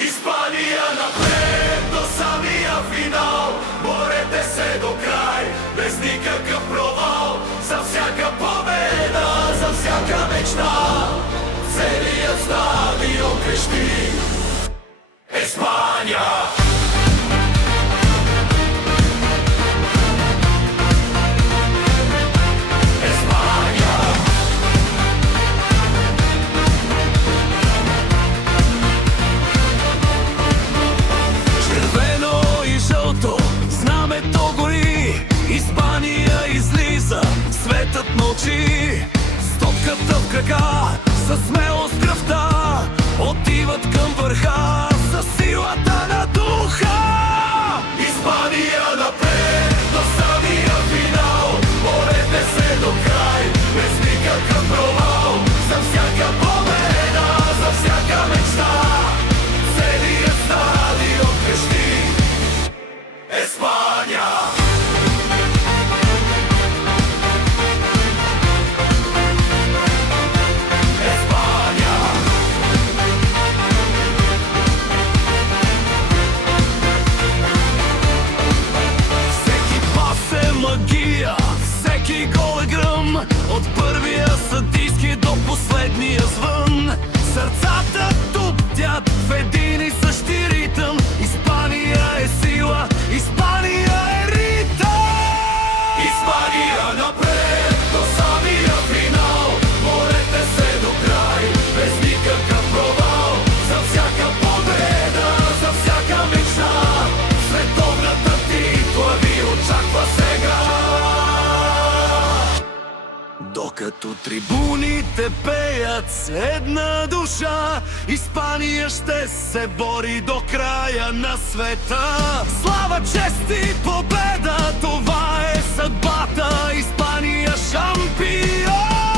Испания напред до самия финал. Борете се до край, без никакъв провал. За всяка победа, за всяка мечта, целият стадион крещи: Испания! Знамето гори, Испания излиза, светът мълчи. С топката в крака, със смелост в кръвта, отиват към върха със силата на духа. Испания напред до самия финал. Борете се до край, без никакъв провал. За всяка победа, за всяка мечта, целият стадион крещи: España! España! Всеки пас е магия, всеки гол е гръм, от първия съдийски до последния звън. Сърцата туптят в един и същи ритъм. Испания е сила, Испания е ритъм. Испания напред до самия финал. Борете се до край, без никакъв провал. За всяка победа, за всяка мечта, световната титла ви очаква сега. Докато трибуните пеят с една душа, Испания ще се бори до края на света. Слава, чест и победа, това е съдбата. Испания шампион!